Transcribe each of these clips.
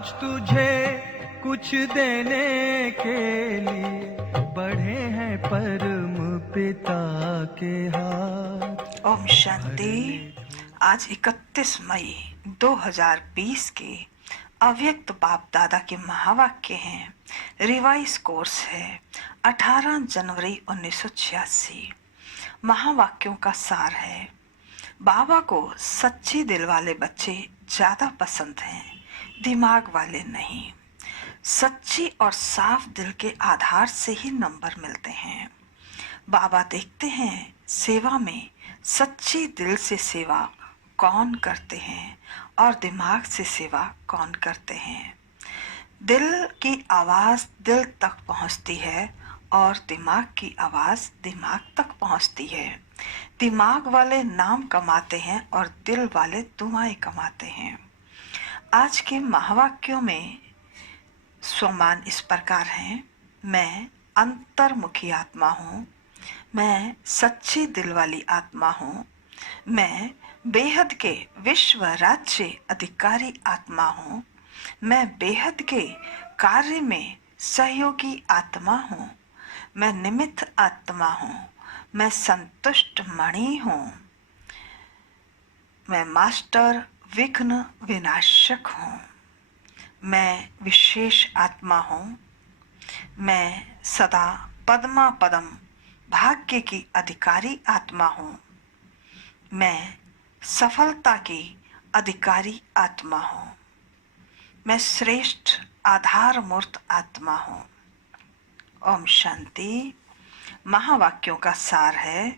आज तुझे कुछ देने के लिए बढ़े हैं परम पिता के हाथ। ओम शांति। आज 31 मई 2020 के अव्यक्त बाप दादा के महावाक्य हैं। रिवाइज कोर्स है 18 जनवरी 1986। महावाक्यों का सार है, बाबा को सच्ची दिल वाले बच्चे ज्यादा पसंद हैं, दिमाग वाले नहीं। सच्ची और साफ दिल के आधार से ही नंबर मिलते हैं। बाबा देखते हैं सेवा में सच्ची दिल से सेवा कौन करते हैं और दिमाग से सेवा कौन करते हैं। दिल की आवाज दिल तक पहुंचती है और दिमाग की आवाज दिमाग तक पहुंचती है। दिमाग वाले नाम कमाते हैं और दिल वाले दुआएं कमाते हैं। आज के महावाक्यों में स्वमान इस प्रकार हैं। मैं अंतर्मुखी आत्मा हूँ, मैं सच्ची दिल वाली आत्मा हूँ, मैं बेहद के विश्व राज्य अधिकारी आत्मा हूँ, मैं बेहद के कार्य में सहयोगी आत्मा हूँ, मैं निमित्त आत्मा हूँ, मैं संतुष्ट मणि हूँ, मैं मास्टर विघ्न विनाशक हूँ, मैं विशेष आत्मा हूँ, मैं सदा पद्मा पदम भाग्य की अधिकारी आत्मा हूँ, मैं सफलता की अधिकारी आत्मा हूँ, मैं श्रेष्ठ आधार मूर्त आत्मा हूँ। ओम शांति। महावाक्यों का सार है,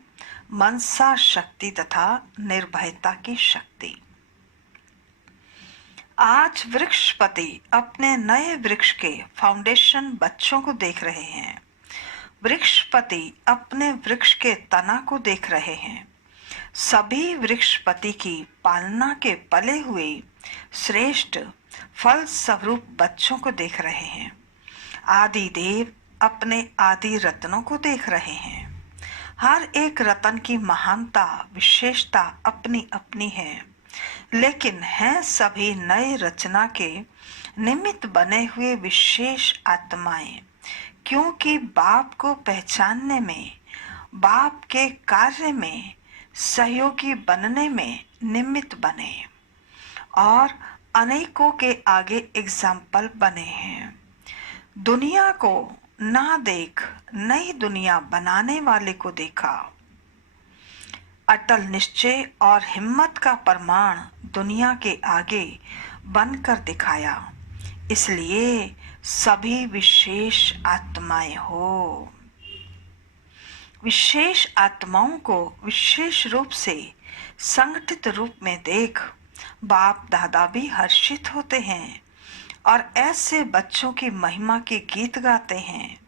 मनसा शक्ति तथा निर्भयता की शक्ति। आज वृक्षपति अपने नए वृक्ष के फाउंडेशन बच्चों को देख रहे हैं। वृक्षपति अपने वृक्ष के तना को देख रहे हैं। सभी वृक्षपति की पालना के पले हुए श्रेष्ठ फल स्वरूप बच्चों को देख रहे हैं। आदि देव अपने आदि रत्नों को देख रहे हैं। हर एक रत्न की महानता विशेषता अपनी अपनी है, लेकिन हैं सभी नए रचना के निमित्त बने हुए विशेष आत्माएं, क्योंकि बाप को पहचानने में, बाप के कार्य में सहयोगी बनने में निमित्त बने और अनेकों के आगे एग्जाम्पल बने हैं। दुनिया को ना देख नई दुनिया बनाने वाले को देखा। अटल निश्चय और हिम्मत का प्रमाण दुनिया के आगे बनकर दिखाया। इसलिए सभी विशेष आत्माएं हो। विशेष आत्माओं को विशेष रूप से संगठित रूप में देख बाप दादा भी हर्षित होते हैं और ऐसे बच्चों की महिमा के गीत गाते हैं।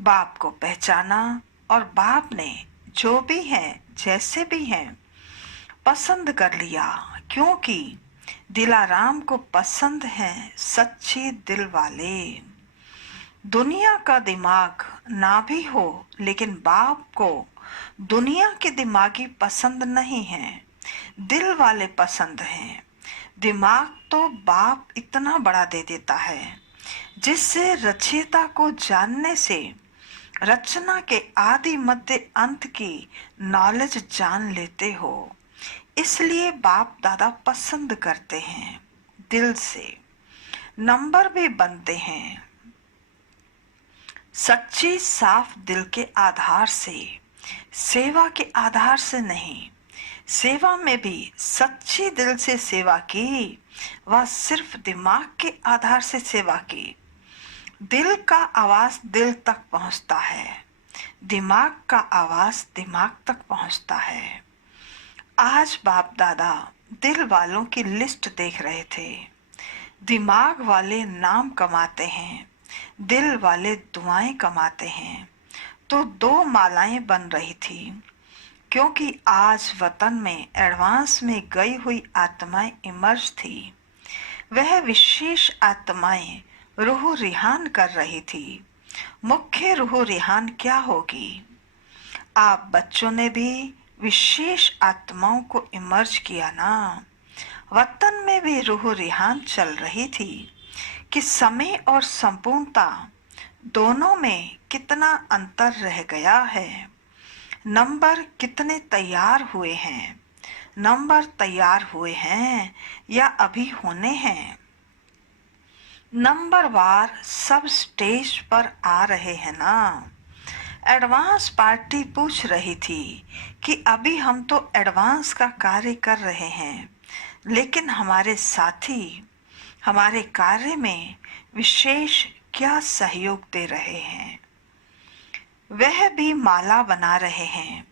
बाप को पहचाना और बाप ने जो भी हैं जैसे भी हैं पसंद कर लिया, क्योंकि दिलाराम को पसंद हैं सच्चे दिल वाले। दुनिया का दिमाग ना भी हो, लेकिन बाप को दुनिया के दिमागी पसंद नहीं है, दिल वाले पसंद हैं। दिमाग तो बाप इतना बड़ा दे देता है जिससे रचयिता को जानने से रचना के आदि मध्य अंत की नॉलेज जान लेते हो। इसलिए बाप दादा पसंद करते हैं, दिल से नंबर भी बनते हैं। सच्ची साफ दिल के आधार से, सेवा के आधार से नहीं। सेवा में भी सच्ची दिल से सेवा की, वह सिर्फ दिमाग के आधार से सेवा की। दिल का आवाज दिल तक पहुंचता है, दिमाग का आवाज दिमाग तक पहुंचता है। आज बाप दादा दिल वालों की लिस्ट देख रहे थे। दिमाग वाले नाम कमाते हैं, दिल वाले दुआएं कमाते हैं। तो दो मालाएं बन रही थी, क्योंकि आज वतन में एडवांस में गई हुई आत्माएं इमर्ज थी। वह विशेष आत्माएं रूह रिहान कर रही थी। मुख्य रूह रिहान क्या होगी? आप बच्चों ने भी विशेष आत्माओं को इमर्ज किया ना। वतन में भी रूह रिहान चल रही थी। कि समय और संपूर्णता दोनों में कितना अंतर रह गया है। नंबर कितने तैयार हुए हैं? नंबर तैयार हुए हैं या अभी होने हैं? नंबरवार सब स्टेज पर आ रहे हैं ना। एडवांस पार्टी पूछ रही थी कि अभी हम तो एडवांस का कार्य कर रहे हैं, लेकिन हमारे साथी हमारे कार्य में विशेष क्या सहयोग दे रहे हैं? वह भी माला बना रहे हैं।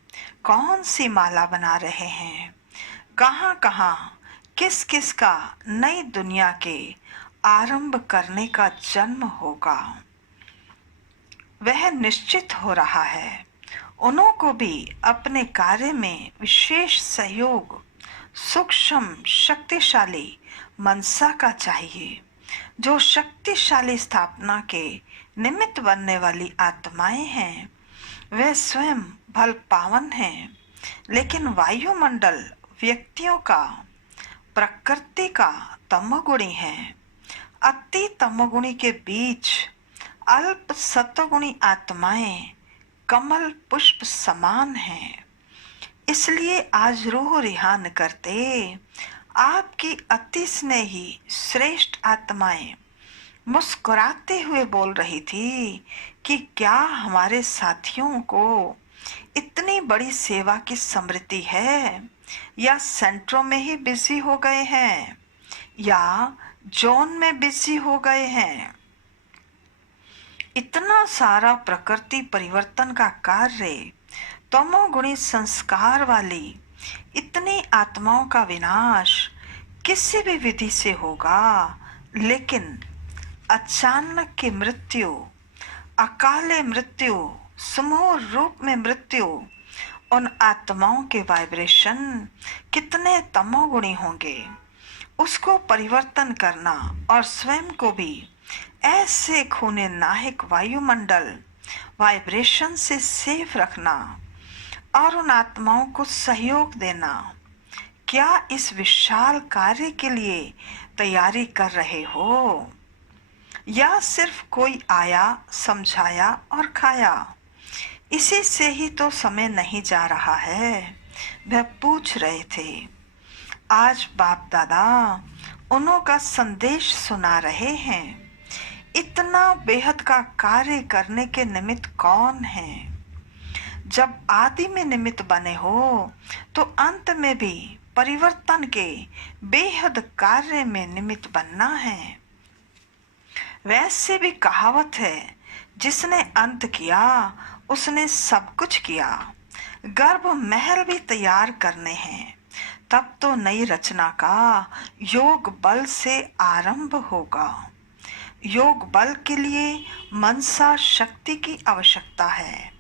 कौन सी माला बना रहे हैं? कहाँ कहाँ किस किस का नई दुनिया के आरंभ करने का जन्म होगा, वह निश्चित हो रहा है। उन्हों को भी अपने कार्य में विशेष सहयोग सूक्ष्म शक्तिशाली मनसा का चाहिए। जो शक्तिशाली स्थापना के निमित्त बनने वाली आत्माएं हैं, वे स्वयं भल पावन हैं, लेकिन वायुमंडल व्यक्तियों का प्रकृति का तमोगुणी है। अति तमोगुणी के बीच अल्प सत्वगुणी आत्माएं कमल पुष्प समान हैं। इसलिए आज रूह रिहान करते आपकी अति स्नेही श्रेष्ठ आत्माएं मुस्कुराते हुए बोल रही थी कि क्या हमारे साथियों को इतनी बड़ी सेवा की स्मृति है, या सेंटरों में ही बिजी हो गए हैं, या जोन में बिजी हो गए हैं। इतना सारा प्रकृति परिवर्तन का कार्य तमोगुणी संस्कार वाली इतनी आत्माओं का विनाश किसी भी विधि से होगा, लेकिन अचानक की मृत्यु, अकाले मृत्यु, समूह रूप में मृत्यु, उन आत्माओं के वाइब्रेशन कितने तमोगुणी होंगे। उसको परिवर्तन करना और स्वयं को भी ऐसे खूने नाहिक वायुमंडल वाइब्रेशन से सेफ रखना और उन आत्माओं को सहयोग देना, क्या इस विशाल कार्य के लिए तैयारी कर रहे हो, या सिर्फ कोई आया, समझाया और खाया? इसी से ही तो समय नहीं जा रहा है। वह पूछ रहे थे। आज बाप दादा उन्हों का संदेश सुना रहे हैं। इतना बेहद का कार्य करने के निमित्त कौन है? जब आदि में निमित्त बने हो तो अंत में भी परिवर्तन के बेहद कार्य में निमित्त बनना है। वैसे भी कहावत है, जिसने अंत किया उसने सब कुछ किया। गर्भ महल भी तैयार करने हैं, तब तो नई रचना का योग बल से आरंभ होगा। योग बल के लिए मनसा शक्ति की आवश्यकता है।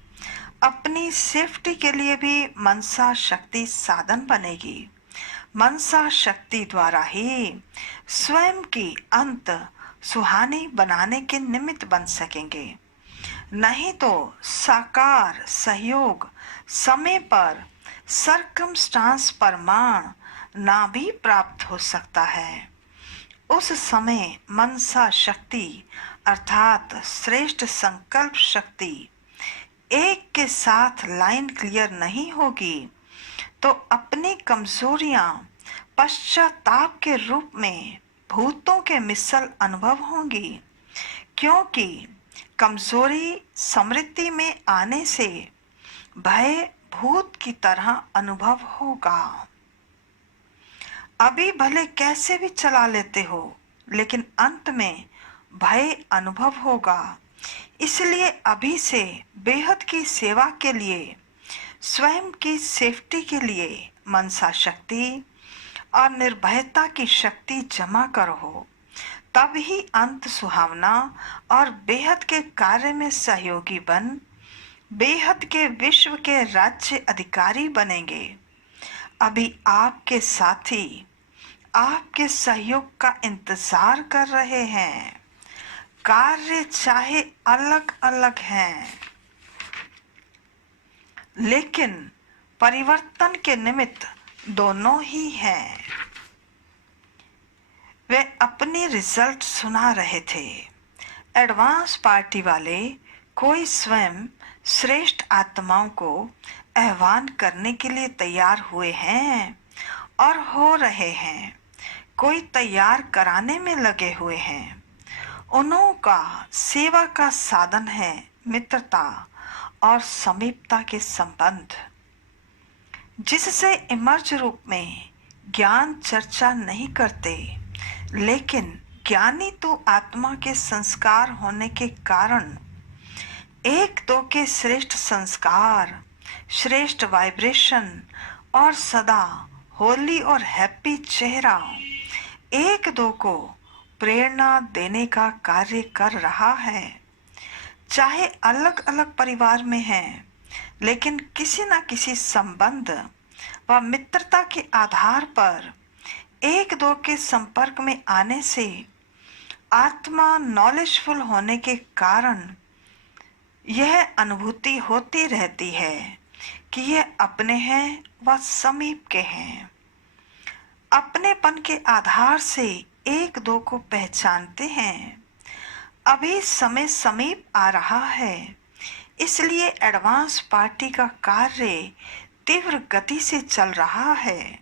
अपनी सेफ्टी के लिए भी मनसा शक्ति साधन बनेगी। मनसा शक्ति द्वारा ही स्वयं की अंत सुहानी बनाने के निमित्त बन सकेंगे। नहीं तो साकार सहयोग समय पर सर्कमस्टांस प्रमाण ना भी प्राप्त हो सकता है। उस समय मनसा शक्ति अर्थात श्रेष्ठ संकल्प शक्ति एक के साथ लाइन क्लियर नहीं होगी तो अपनी कमजोरियां पश्चाताप के रूप में भूतों के मिसल अनुभव होंगी, क्योंकि कमजोरी समृद्धि में आने से भय भूत की तरह अनुभव होगा। अभी भले कैसे भी चला लेते हो, लेकिन अंत में भय अनुभव होगा। इसलिए अभी से बेहद की सेवा के लिए, स्वयं की सेफ्टी के लिए मनसा शक्ति और निर्भयता की शक्ति जमा करो, तब ही अंत सुहावना और बेहद के कार्य में सहयोगी बन बेहद के विश्व के राज्य अधिकारी बनेंगे। अभी आपके साथी आपके सहयोग का इंतजार कर रहे हैं। कार्य चाहे अलग अलग हैं, लेकिन परिवर्तन के निमित्त दोनों ही हैं। वे अपनी रिजल्ट सुना रहे थे। एडवांस पार्टी वाले कोई स्वयं श्रेष्ठ आत्माओं को आह्वान करने के लिए तैयार हुए हैं और हो रहे हैं, कोई तैयार कराने में लगे हुए हैं। उन्हों का सेवा का साधन है मित्रता और समीपता के संबंध, जिससे इमर्ज रूप में ज्ञान चर्चा नहीं करते, लेकिन ज्ञानी तो आत्मा के संस्कार होने के कारण एक दो के श्रेष्ठ संस्कार, श्रेष्ठ वाइब्रेशन और सदा होली और हैप्पी चेहरा एक दो को प्रेरणा देने का कार्य कर रहा है। चाहे अलग अलग परिवार में हैं, लेकिन किसी न किसी संबंध व मित्रता के आधार पर एक दो के संपर्क में आने से आत्मा नॉलेजफुल होने के कारण यह अनुभूति होती रहती है कि यह अपने हैं व समीप के हैं। अपनेपन के आधार से एक दो को पहचानते हैं। अभी समय समीप आ रहा है, इसलिए एडवांस पार्टी का कार्य तीव्र गति से चल रहा है।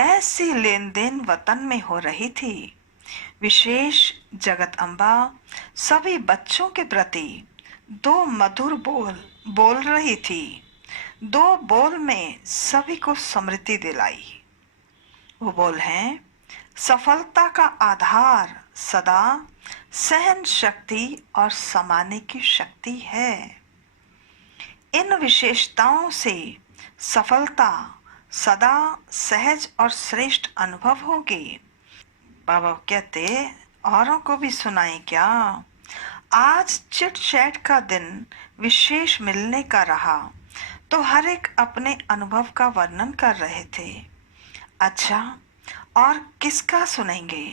ऐसी लेन देन वतन में हो रही थी। विशेष जगत अम्बा सभी बच्चों के प्रति दो मधुर बोल बोल रही थी। दो बोल में सभी को स्मृति दिलाई। वो बोल हैं, सफलता का आधार सदा सहन शक्ति और समाने की शक्ति है। इन विशेषताओं से सफलता सदा सहज और श्रेष्ठ अनुभव होगी। बाबा कहते, औरों को भी सुनाए क्या? आज चिट चैट का दिन विशेष मिलने का रहा, तो हर एक अपने अनुभव का वर्णन कर रहे थे। अच्छा, और किसका सुनेंगे?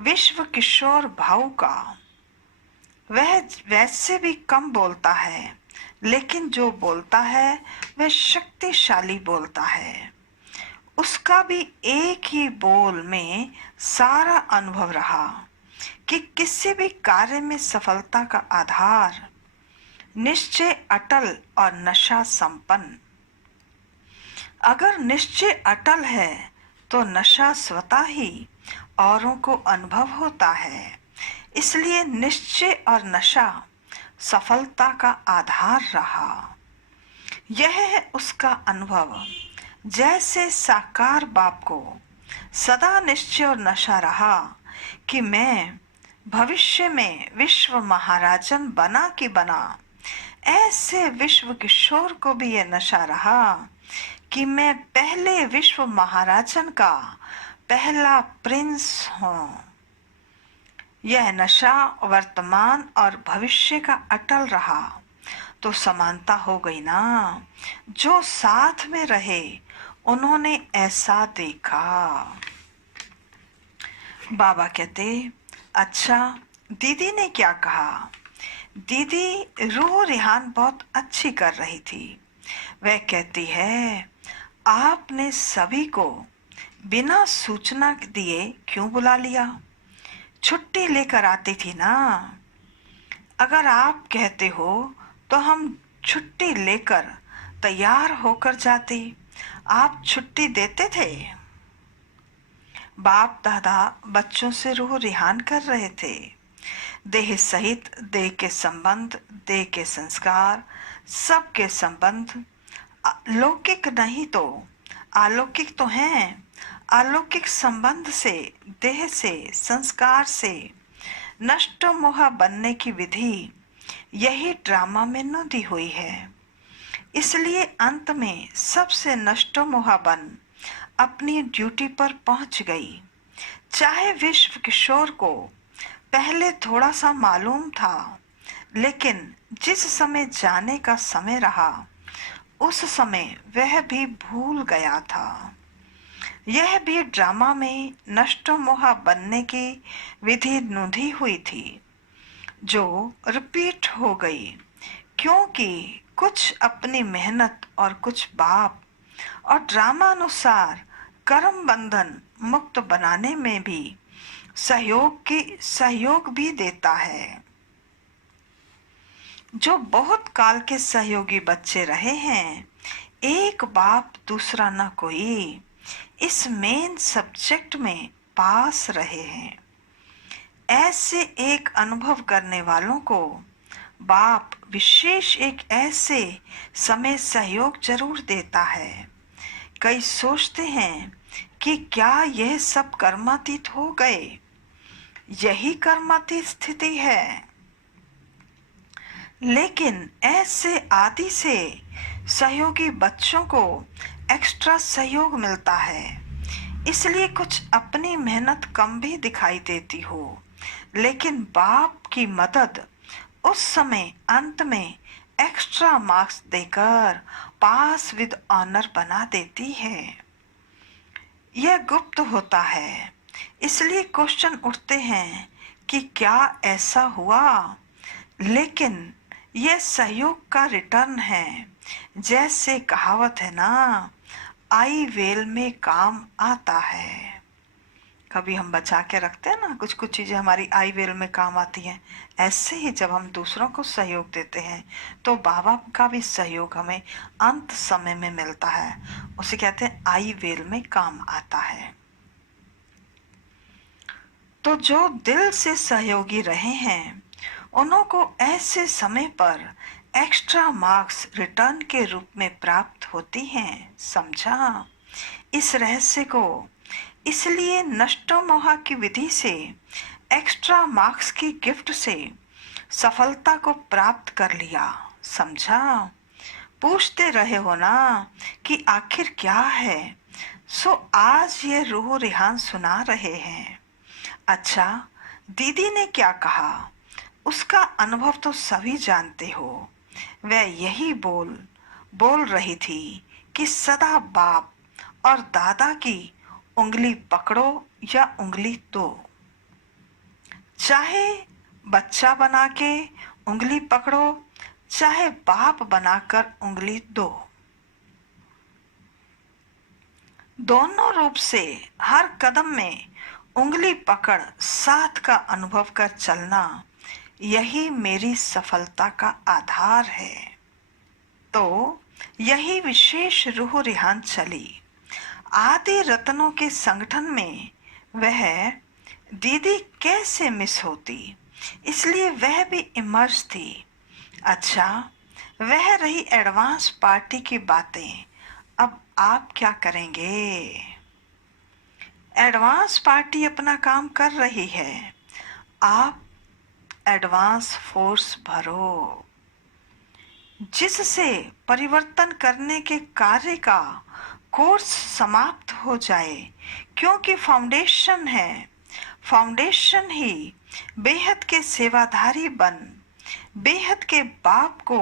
विश्व किशोर भाऊ का। वह वैसे भी कम बोलता है, लेकिन जो बोलता है वह शक्तिशाली बोलता है। उसका भी एक ही बोल में सारा अनुभव रहा कि किसी भी कार्य में सफलता का आधार निश्चय अटल और नशा संपन्न। अगर निश्चय अटल है तो नशा स्वतः ही औरों को अनुभव होता है। इसलिए निश्चय और नशा सफलता का आधार रहा। यह है उसका अनुभव। जैसे साकार बाप को सदा निश्चय और नशा रहा कि मैं भविष्य में विश्व महाराजन बना कि बना, ऐसे विश्व किशोर को भी यह नशा रहा कि मैं पहले विश्व महाराजन का पहला प्रिंस हूँ। यह नशा वर्तमान और भविष्य का अटल रहा तो समानता हो गई ना। जो साथ में रहे उन्होंने ऐसा देखा। बाबा कहते, अच्छा दीदी ने क्या कहा? दीदी रूह रिहान बहुत अच्छी कर रही थी। वह कहती है, आपने सभी को बिना सूचना दिए क्यों बुला लिया? छुट्टी लेकर आती थी ना। अगर आप कहते हो तो हम छुट्टी लेकर तैयार होकर जाते। आप छुट्टी देते थे। बाप दादा बच्चों से रूह रिहान कर रहे थे। देह सहित देह के संबंध, देह के संस्कार, सबके संबंध लौकिक नहीं तो अलौकिक तो हैं। अलौकिक संबंध से, देह से, संस्कार से नष्ट मोह बनने की विधि यही ड्रामा में नोंदी हुई है। इसलिए अंत में सबसे नष्ट मोह बन अपनी ड्यूटी पर पहुंच गई। चाहे विश्व किशोर को पहले थोड़ा सा मालूम था, लेकिन जिस समय जाने का समय रहा उस समय वह भी भूल गया था। यह भी ड्रामा में नष्ट मोह बनने की विधि नोंदी हुई थी, जो रिपीट हो गई, क्योंकि कुछ अपनी मेहनत और कुछ बाप और ड्रामा अनुसार कर्म बंधन मुक्त बनाने में भी सहयोग भी देता है। जो बहुत काल के सहयोगी बच्चे रहे हैं, एक बाप दूसरा न कोई, इस मेन सब्जेक्ट में पास रहे हैं। ऐसे एक अनुभव करने वालों को बाप विशेष एक ऐसे समय सहयोग जरूर देता है। कई सोचते हैं कि क्या यह सब कर्मातीत हो गए, यही कर्मातीत स्थिति है। लेकिन ऐसे आदि से सहयोगी बच्चों को एक्स्ट्रा सहयोग मिलता है, इसलिए कुछ अपनी मेहनत कम भी दिखाई देती हो, लेकिन बाप की मदद उस समय अंत में एक्स्ट्रा मार्क्स देकर पास विद ऑनर बना देती है। यह गुप्त होता है, इसलिए क्वेश्चन उठते हैं कि क्या ऐसा हुआ। लेकिन यह सहयोग का रिटर्न है। जैसे कहावत है ना, आई वेल में काम आता है। कभी हम बचा के रखते हैं ना, कुछ कुछ चीजें हमारी आई वेल में काम आती हैं। ऐसे ही जब हम दूसरों को सहयोग देते हैं तो बाबा का भी सहयोग हमें अंत समय में मिलता है। उसे कहते हैं आई वेल में काम आता है। तो जो दिल से सहयोगी रहे हैं, उन्हों को ऐसे समय पर एक्स्ट्रा मार्क्स रिटर्न के रूप में प्राप्त होती हैं। समझा इस रहस्य को? इसलिए नष्टो मोहा की विधि से एक्स्ट्रा मार्क्स की गिफ्ट से सफलता को प्राप्त कर लिया। समझा? पूछते रहे हो ना कि आखिर क्या है, सो आज ये रूह रिहान सुना रहे हैं। अच्छा, दीदी ने क्या कहा, उसका अनुभव तो सभी जानते हो। वह यही बोल रही थी कि सदा बाप और दादा की उंगली पकड़ो या उंगली दो। चाहे बच्चा बना के उंगली पकड़ो, चाहे बाप बनाकर उंगली दो। दोनों रूप से हर कदम में उंगली पकड़ साथ का अनुभव कर चलना, यही मेरी सफलता का आधार है। तो यही विशेष रूह रिहान चली। आदि रत्नों के संगठन में वह दीदी कैसे मिस होती, इसलिए वह भी इमर्ज थी। अच्छा, वह रही एडवांस पार्टी की बातें। अब आप क्या करेंगे? एडवांस पार्टी अपना काम कर रही है, आप एडवांस फोर्स भरो, जिससे परिवर्तन करने के कार्य का कोर्स समाप्त हो जाए। क्योंकि फाउंडेशन है, फाउंडेशन ही बेहद के सेवाधारी बन बेहद के बाप को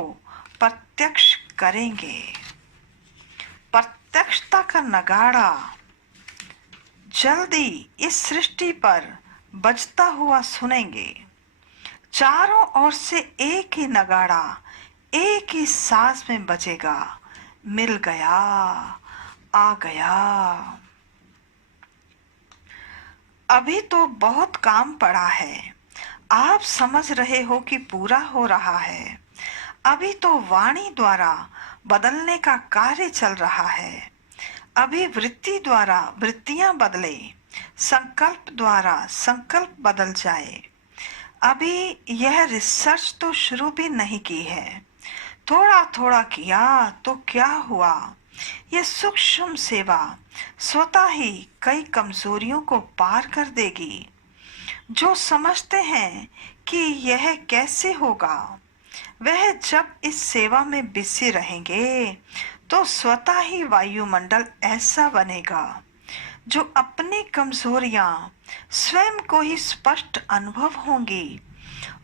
प्रत्यक्ष करेंगे। प्रत्यक्षता का नगाड़ा जल्दी इस सृष्टि पर बजता हुआ सुनेंगे। चारों ओर से एक ही नगाड़ा एक ही सांस में बजेगा, मिल गया, आ गया। अभी तो बहुत काम पड़ा है, आप समझ रहे हो कि पूरा हो रहा है। अभी तो वाणी द्वारा बदलने का कार्य चल रहा है। अभी वृत्ति द्वारा वृत्तियां बदले, संकल्प द्वारा संकल्प बदल जाए। अभी यह रिसर्च तो शुरू भी नहीं की है, थोड़ा थोड़ा किया तो क्या हुआ। यह सूक्ष्म सेवा स्वतः ही कई कमजोरियों को पार कर देगी। जो समझते हैं कि यह कैसे होगा, वह जब इस सेवा में बिजी रहेंगे तो स्वतः ही वायुमंडल ऐसा बनेगा जो अपनी कमजोरियां स्वयं को ही स्पष्ट अनुभव होंगी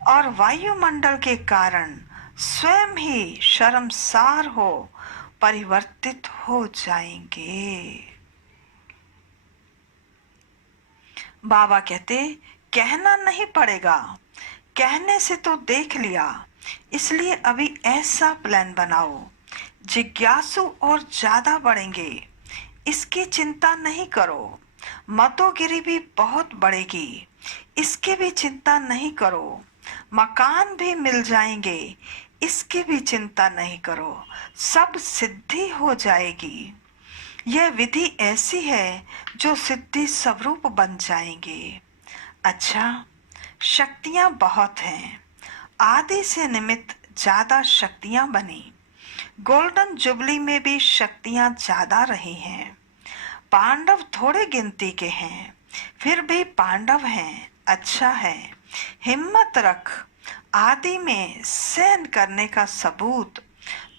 और वायुमंडल के कारण स्वयं ही शर्मसार हो परिवर्तित हो जाएंगे। बाबा कहते, कहना नहीं पड़ेगा, कहने से तो देख लिया, इसलिए अभी ऐसा प्लान बनाओ। जिज्ञासु और ज्यादा बढ़ेंगे, इसकी चिंता नहीं करो। मतोगिरी भी बहुत बढ़ेगी, इसकी भी चिंता नहीं करो। मकान भी मिल जाएंगे, इसकी भी चिंता नहीं करो। सब सिद्धि हो जाएगी। यह विधि ऐसी है जो सिद्धि स्वरूप बन जाएंगे। अच्छा, शक्तियां बहुत हैं। आदि से निमित्त ज्यादा शक्तियां बनी। गोल्डन जुबली में भी शक्तियां ज्यादा रही हैं। पांडव थोड़े गिनती के हैं, फिर भी पांडव हैं। अच्छा है, हिम्मत रख। आदि में सहन करने का सबूत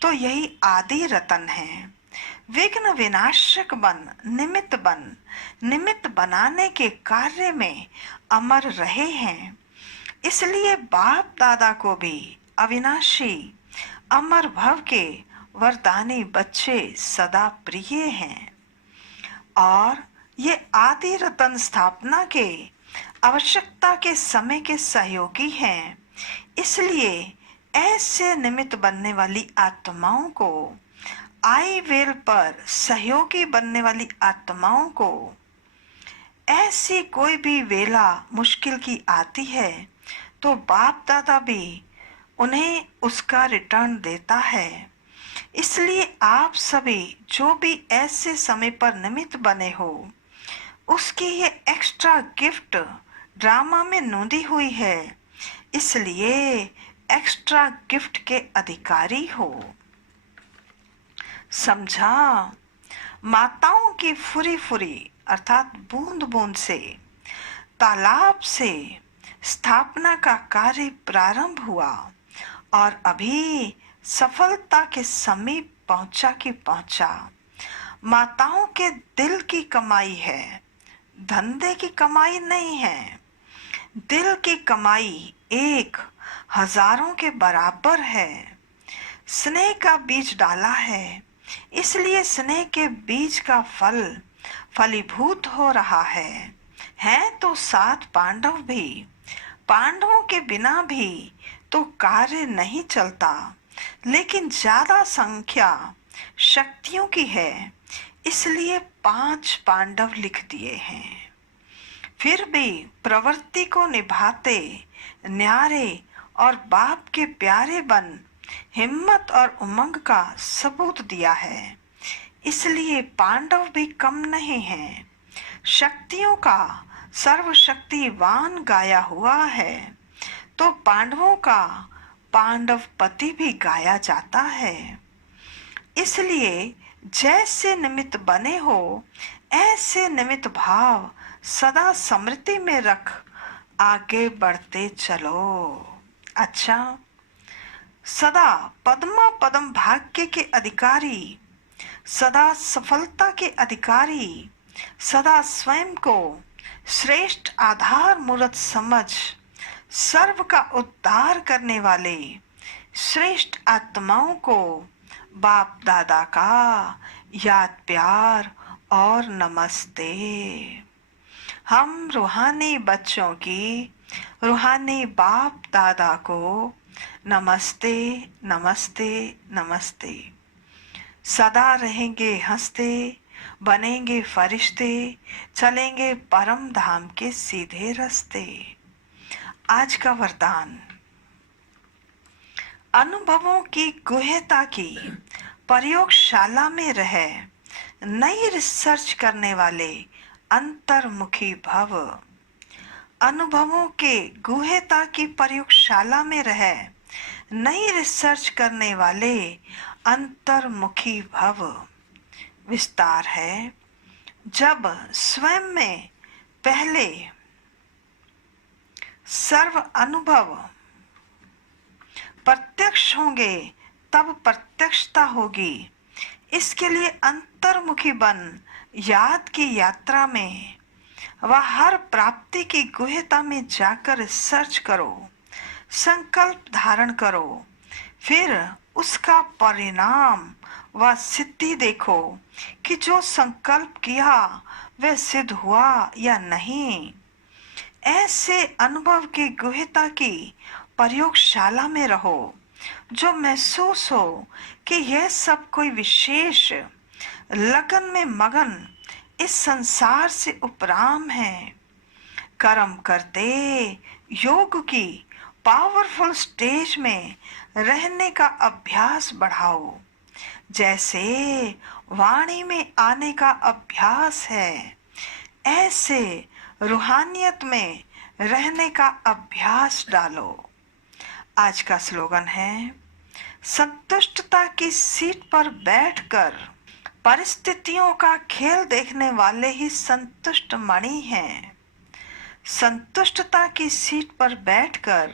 तो यही आदि रतन है। विघ्न विनाशक बन, निमित्त बनाने के कार्य में अमर रहे हैं। इसलिए बाप दादा को भी अविनाशी अमर भव के वरदानी बच्चे सदा प्रिय हैं। और ये आदि रतन स्थापना के आवश्यकता के समय के सहयोगी हैं। इसलिए ऐसे निमित्त बनने वाली आत्माओं को, आई वेल पर सहयोगी बनने वाली आत्माओं को, ऐसी कोई भी वेला मुश्किल की आती है तो बाप दादा भी उन्हें उसका रिटर्न देता है। इसलिए आप सभी जो भी ऐसे समय पर निमित्त बने हो, उसकी ये एक्स्ट्रा गिफ्ट ड्रामा में नोंदी हुई है। इसलिए एक्स्ट्रा गिफ्ट के अधिकारी हो। समझा? माताओं की फुरी फुरी अर्थात बूंद बूंद से, तालाब से स्थापना का कार्य प्रारंभ हुआ और अभी सफलता के समीप पहुंचा कि पहुंचा। माताओं के दिल की कमाई है, धंधे की कमाई नहीं है। दिल की कमाई 1,000 के बराबर है। स्नेह का बीज डाला है, इसलिए स्नेह के बीज का फल फलीभूत हो रहा है तो 7 पांडव भी। पांडवों के बिना भी तो कार्य नहीं चलता, लेकिन ज्यादा संख्या शक्तियों की है, इसलिए 5 पांडव लिख दिए हैं। फिर भी प्रवृत्ति को निभाते न्यारे और बाप के प्यारे बन हिम्मत और उमंग का सबूत दिया है। इसलिए पांडव भी कम नहीं हैं। शक्तियों का सर्वशक्तिवान गाया हुआ है तो पांडवों का पांडव पति भी गाया जाता है। इसलिए जैसे निमित्त बने हो, ऐसे निमित्त भाव सदा स्मृति में रख आगे बढ़ते चलो। अच्छा, सदा पद्मा पद्म भाग्य के अधिकारी, सदा सफलता के अधिकारी, सदा स्वयं को श्रेष्ठ आधार मूर्त समझ सर्व का उद्धार करने वाले श्रेष्ठ आत्माओं को बाप दादा का याद प्यार और नमस्ते। हम रूहानी बच्चों की रूहानी बाप दादा को नमस्ते नमस्ते नमस्ते। सदा रहेंगे हंसते, बनेंगे फरिश्ते, चलेंगे परम धाम के सीधे रास्ते। आज का वरदान, अनुभवों की गुह्यता की प्रयोगशाला में रहे नई रिसर्च करने वाले अंतर्मुखी भव। अनुभवों के गुह्यता की प्रयोगशाला में रहे नई रिसर्च करने वाले अंतर्मुखी भव। विस्तार है, जब स्वयं में पहले सर्व अनुभव प्रत्यक्ष होंगे तब प्रत्यक्षता होगी। इसके लिए अंतर्मुखी बन याद की यात्रा में व हर प्राप्ति की गुह्यता में जाकर सर्च करो, संकल्प धारण करो, फिर उसका परिणाम व सिद्धि देखो कि जो संकल्प किया वह सिद्ध हुआ या नहीं। ऐसे अनुभव की गुह्यता की प्रयोगशाला में रहो जो महसूस हो कि यह सब कोई विशेष लगन में मगन इस संसार से उपराम हैं। कर्म करते योग की पावरफुल स्टेज में रहने का अभ्यास बढ़ाओ। जैसे वाणी में आने का अभ्यास है, ऐसे रूहानियत में रहने का अभ्यास डालो। आज का स्लोगन है, संतुष्टता की सीट पर बैठकर परिस्थितियों का खेल देखने वाले ही संतुष्ट मणि हैं। संतुष्टता की सीट पर बैठकर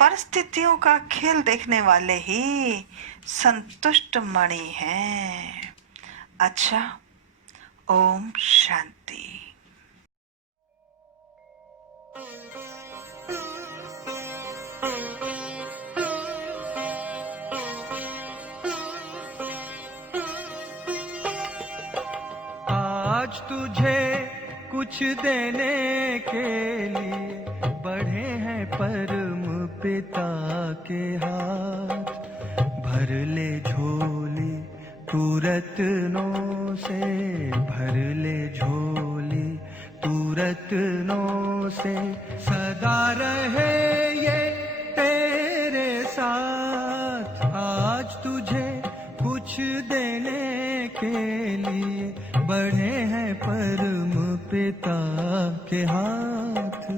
परिस्थितियों का खेल देखने वाले ही संतुष्ट मणि हैं। अच्छा, ओम शांति। आज तुझे कुछ देने के लिए बढ़े हैं परम पिता के हाथ। भर ले झोली तू रत्नों से, भर ले झोली तू रत्नों से। सदा रहे ये तेरे साथ। आज तुझे कुछ देने के लिए बढ़े हैं परम पिता के हाथ।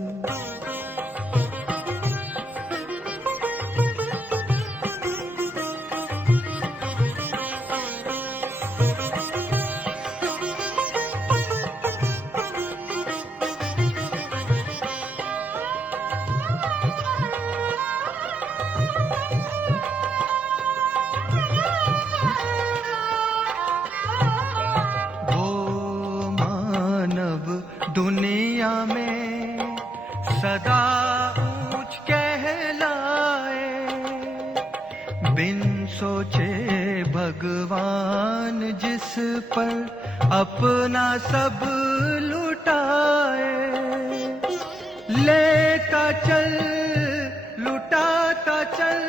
दुनिया में सदा ऊंच कहलाए, बिन सोचे भगवान जिस पर अपना सब लुटाए। लेता चल लुटाता चल,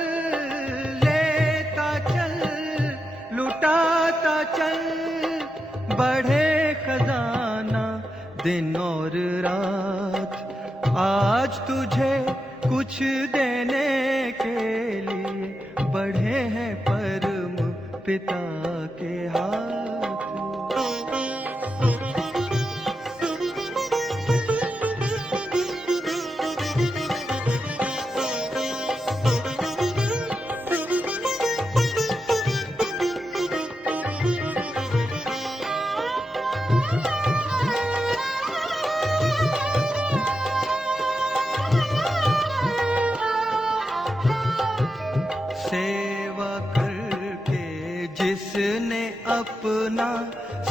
लेता चल लुटाता चल। बढ़े खजाना दिन और रात। आज तुझे कुछ देने के लिए बढ़े हैं परम पिता के हाथ। सेवा करके जिसने अपना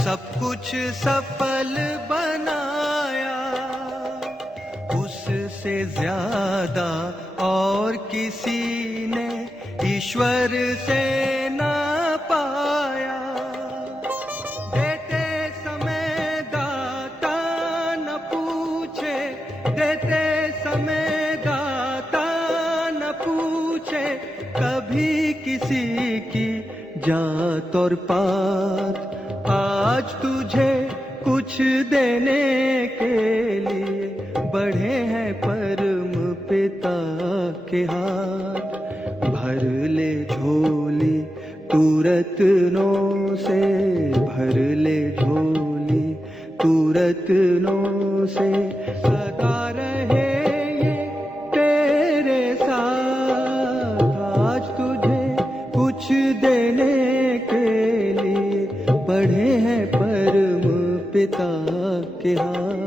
सब कुछ सफल बनाया, उससे ज्यादा और किसी ने ईश्वर से ना पाया। देते समय दाता न पूछे, देते समय दाता न पूछे कभी किसी की जात और पात। आज तुझे कुछ देने के लिए बढ़े हैं परम पिता के हाथ। भर ले झोली तू रत्नों से, भर ले झोली तू रत्नों से। सदा रहे ये तेरे साथ। आज तुझे कुछ देने के लिए बढ़े हैं परम पिता के हाथ।